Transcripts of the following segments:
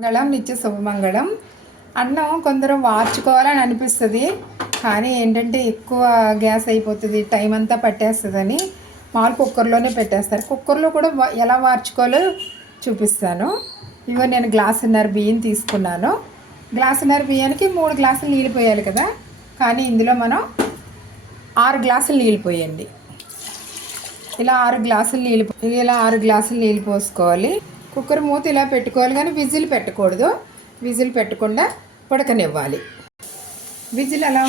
మంగళం నిత్య శుభమంగళం అన్నం కొందరు వార్చుకోవాలని అనిపిస్తుంది. కానీ ఏంటంటే ఎక్కువ గ్యాస్ అయిపోతుంది టైం అంతా పట్టేస్తుందని మామూలు కుక్కర్లోనే పెట్టేస్తారు. కుక్కర్లో కూడా వా- ఎలా వార్చుకోవాలో చూపిస్తాను. ఇగో నేను గ్లాసున్నర బియ్యం తీసుకున్నాను. గ్లాసున్నర బియ్యానికి మూడు గ్లాసులు నీళ్ళు పోయాలి కదా. కానీ ఇందులో మనం ఆరు గ్లాసులు నీళ్ళు పోయండి. ఇలా ఆరు గ్లాసులు నీళ్ళు ఇలా ఆరు గ్లాసులు నీళ్ళు పోసుకోవాలి. కుక్కర్ మూత ఇలా పెట్టుకోవాలి కానీ విజిల్ పెట్టకూడదు. విజిల్ పెట్టకుండా ఉడకనివ్వాలి విజిల్ అలా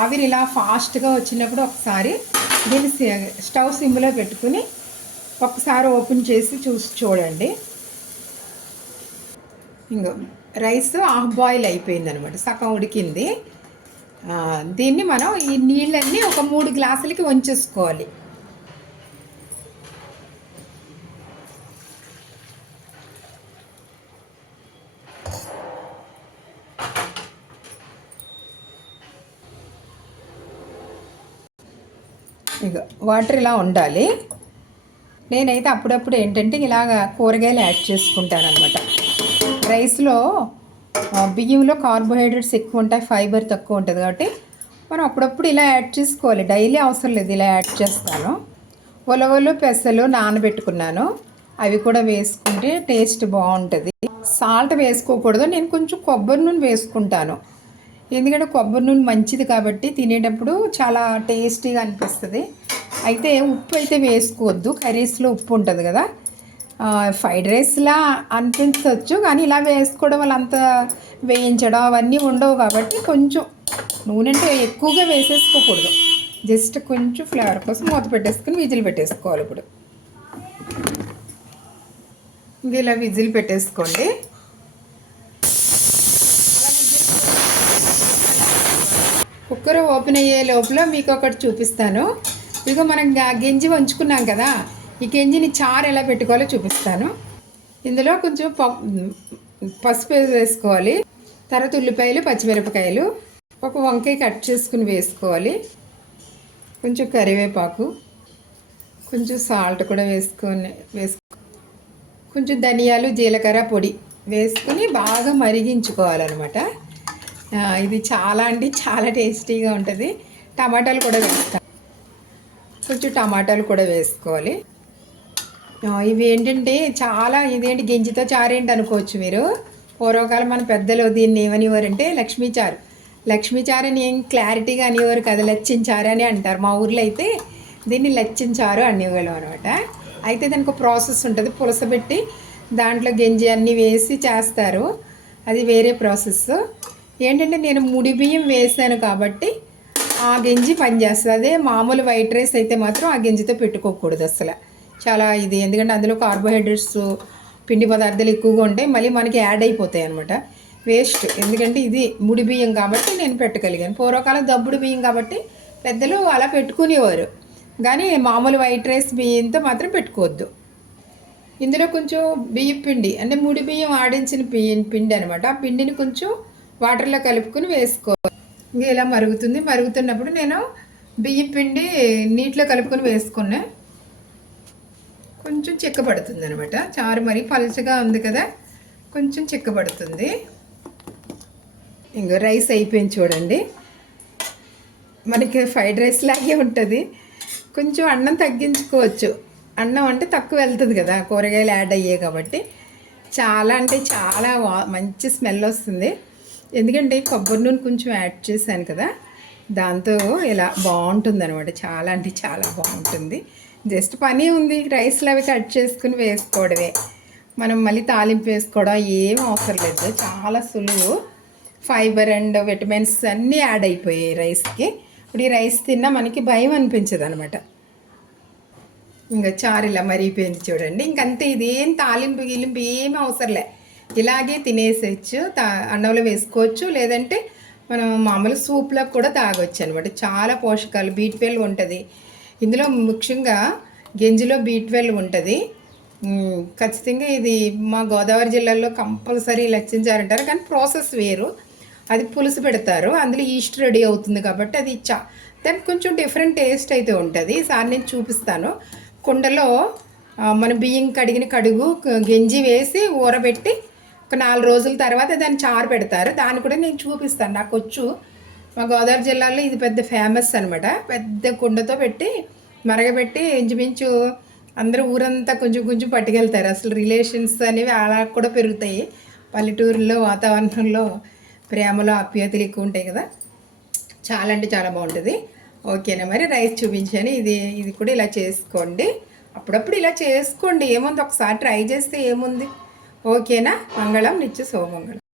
ఆవిరి ఇలా ఫాస్ట్గా వచ్చినప్పుడు ఒకసారి దీన్ని స్టవ్ సిమ్లో పెట్టుకుని ఒకసారి ఓపెన్ చేసి చూసి చూడండి. ఇంకో రైస్ హాఫ్ బాయిల్ అయిపోయింది అనమాట సగం ఉడికింది. దీన్ని మనం ఈ నీళ్ళన్నీ ఒక మూడు గ్లాసులకి వంచేసుకోవాలి. ఇక వాటర్ ఇలా ఉండాలి. నేనైతే అప్పుడప్పుడు ఏంటంటే ఇలాగ కూరగాయలు యాడ్ చేసుకుంటానమాట రైస్లో బియ్యంలో కార్బోహైడ్రేట్స్ ఎక్కువ ఉంటాయి ఫైబర్ తక్కువ ఉంటుంది కాబట్టి మనం అప్పుడప్పుడు ఇలా యాడ్ చేసుకోవాలి. డైలీ అవసరం లేదు ఇలా యాడ్ చేస్తాను. ఉలవలు పెసలు నానబెట్టుకున్నాను. అవి కూడా వేసుకుంటే టేస్ట్ బాగుంటుంది. సాల్ట్ వేసుకోకూడదు. నేను కొంచెం కొబ్బరి నూనె వేసుకుంటాను. ఎందుకంటే కొబ్బరి నూనె మంచిది కాబట్టి తినేటప్పుడు చాలా టేస్టీగా అనిపిస్తుంది. అయితే ఉప్పు అయితే వేసుకోవద్దు. కర్రీస్లో ఉప్పు ఉంటుంది కదా. ఫ్రైడ్ రైస్లా అనిపించవచ్చు కానీ ఇలా వేసుకోవడం వల్ల అంత వేయించడం అవన్నీ ఉండవు కాబట్టి కొంచెం నూనె అంటే ఎక్కువగా వేసేసుకోకూడదు. జస్ట్ కొంచెం ఫ్లేవర్ కోసం మూత పెట్టేసుకుని విజిల్ పెట్టేసుకోవాలి ఇప్పుడు. ఇంక ఇలా విజిల్ పెట్టేసుకోండి. కుక్కర్ ఓపెన్ అయ్యే లోపల మీకు ఒకటి చూపిస్తాను. ఇదిగో మనం గా- గెంజి వంచుకున్నాం కదా ఈ గెంజిని చారు ఎలా పెట్టుకోవాలో చూపిస్తాను. ఇందులో కొంచెం ప- పసుపు వేసుకోవాలి తర్వాత ఉల్లిపాయలు పచ్చిమిరపకాయలు ఒక వంకాయ కట్ చేసుకుని వేసుకోవాలి కొంచెం కరివేపాకు కొంచెం సాల్ట్ కూడా వేసుకొని వేసుకో కొంచెం ధనియాలు జీలకర్ర పొడి వేసుకుని బాగా మరిగించుకోవాలన్నమాట. ఇది చాలా అంటే చాలా టేస్టీగా ఉంటుంది. టమాటాలు కూడా వేస్తాం. కొంచెం టమాటాలు కూడా వేసుకోవాలి. ఇవి ఏంటంటే చాలా ఇదేంటి గింజితో ఏంటి అనుకోవచ్చు మీరు. పూర్వకాలం మన పెద్దలు దీన్ని ఏమనివ్వరంటే లక్ష్మీ చారు. లక్ష్మీ చారు అని ఏం క్లారిటీగా అనేవారు కదా లచ్చిన చారు అని అంటారు. మా ఊర్లో అయితే దీన్ని లచ్చిన చారు అనేవాళ్ళం అనమాట అయితే దానికి ఒక ప్రాసెస్ ఉంటుంది పులసబెట్టి దాంట్లో గింజి అన్నీ వేసి చేస్తారు. అది వేరే ప్రాసెస్. ఏంటంటే నేను ముడి బియ్యం వేసాను కాబట్టి ఆ గింజి పనిచేస్తుంది. అదే మామూలు వైట్ రైస్ అయితే మాత్రం ఆ గింజితో పెట్టుకోకూడదు అసలు. చాలా ఇది ఎందుకంటే అందులో కార్బోహైడ్రేట్స్ పిండి పదార్థాలు ఎక్కువగా ఉంటాయి. మళ్ళీ మనకి యాడ్ అయిపోతాయి అనమాట వేస్ట్. ఎందుకంటే ఇది ముడి బియ్యం కాబట్టి నేను పెట్టగలిగాను. పూర్వకాలం దబ్బుడు బియ్యం కాబట్టి పెద్దలు అలా పెట్టుకునేవారు. కానీ మామూలు వైట్ రైస్ బియ్యంతో మాత్రం పెట్టుకోవద్దు. ఇందులో కొంచెం బియ్యం పిండి అంటే ముడి బియ్యం ఆడించిన బియ్యం పిండి అనమాట ఆ పిండిని కొంచెం వాటర్లో కలుపుకొని వేసుకోవాలి ఇంకా ఇలా మరుగుతుంది. మరుగుతున్నప్పుడు నేను బియ్యం పిండి నీటిలో కలుపుకొని వేసుకున్నా. కొంచెం చిక్కబడుతుంది అనమాట చారు మరి పలుచగా ఉంది కదా కొంచెం చిక్కబడుతుంది ఇంకో రైస్ అయిపోయింది చూడండి. మనకి ఫ్రైడ్ రైస్ లాగే ఉంటుంది. కొంచెం అన్నం తగ్గించుకోవచ్చు. అన్నం అంటే తక్కువ వెళ్తుంది కదా కూరగాయలు యాడ్ అయ్యాయి కాబట్టి. చాలా అంటే చాలా వా- మంచి స్మెల్ వస్తుంది. ఎందుకంటే కొబ్బరి నూనె కొంచెం యాడ్ చేశాను కదా దాంతో ఇలా బాగుంటుంది అనమాట చాలా అంటే చాలా బాగుంటుంది. జస్ట్ పని ఉంది రైస్లు అవి కట్ చేసుకుని వేసుకోవడమే. మనం మళ్ళీ తాలింపు వేసుకోవడం ఏం అవసరం లేదు. చాలా సులువు. ఫైబర్ అండ్ విటమిన్స్ అన్నీ యాడ్ అయిపోయాయి రైస్కి. ఇప్పుడు ఈ రైస్ తిన్నా మనకి భయం అనిపించదు అనమాట ఇంకా చారు ఇలా మరిగిపోయింది చూడండి. ఇంకంతే ఇదేం తాలింపు గిలింపు ఏం లేదు ఇలాగే తినేసేయచ్చు తా అన్నంలో వేసుకోవచ్చు లేదంటే మనం మామూలు సూప్లో కూడా తాగొచ్చు అనమాట చాలా పోషకాలు బీ ట్వెల్వ్ ఉంటుంది. ఇందులో ముఖ్యంగా గింజలో బీ ట్వెల్వ్ ఉంటుంది. ఖచ్చితంగా ఇది మా గోదావరి జిల్లాలో కంపల్సరీ లచ్చించారంటారు కానీ ప్రాసెస్ వేరు. అది పులుసు పెడతారు అందులో ఈస్ట్ రెడీ అవుతుంది కాబట్టి అది చా దానికి కొంచెం డిఫరెంట్ టేస్ట్ అయితే ఉంటుంది. ఈసారి నేను చూపిస్తాను. కుండలో మన బియ్యం కడిగిన కడుగు క- గెంజి వేసి ఊరబెట్టి ఒక నాలుగు రోజుల తర్వాత దాన్ని చారు పెడతారు. దాన్ని కూడా నేను చూపిస్తాను. నాకు వచ్చు. మా గోదావరి జిల్లాలో ఇది పెద్ద ఫేమస్ అనమాట పెద్ద కుండతో పెట్టి మరగబెట్టి ఇంచుమించు అందరూ ఊరంతా కొంచెం కొంచెం పట్టుకెళ్తారు. అసలు రిలేషన్స్ అనేవి అలా కూడా పెరుగుతాయి. పల్లెటూరులో వాతావరణంలో ప్రేమలో ఆప్యాయతలు ఎక్కువ ఉంటాయి కదా. చాలా అంటే చాలా బాగుంటుంది. ఓకేనా మరి? రైస్ చూపించాను. ఇది ఇది కూడా ఇలా చేసుకోండి. అప్పుడప్పుడు ఇలా చేసుకోండి. ఏముంది? ఒకసారి ట్రై చేస్తే ఏముంది? ఓకేనా మంగళం నిత్య శుభమంగళం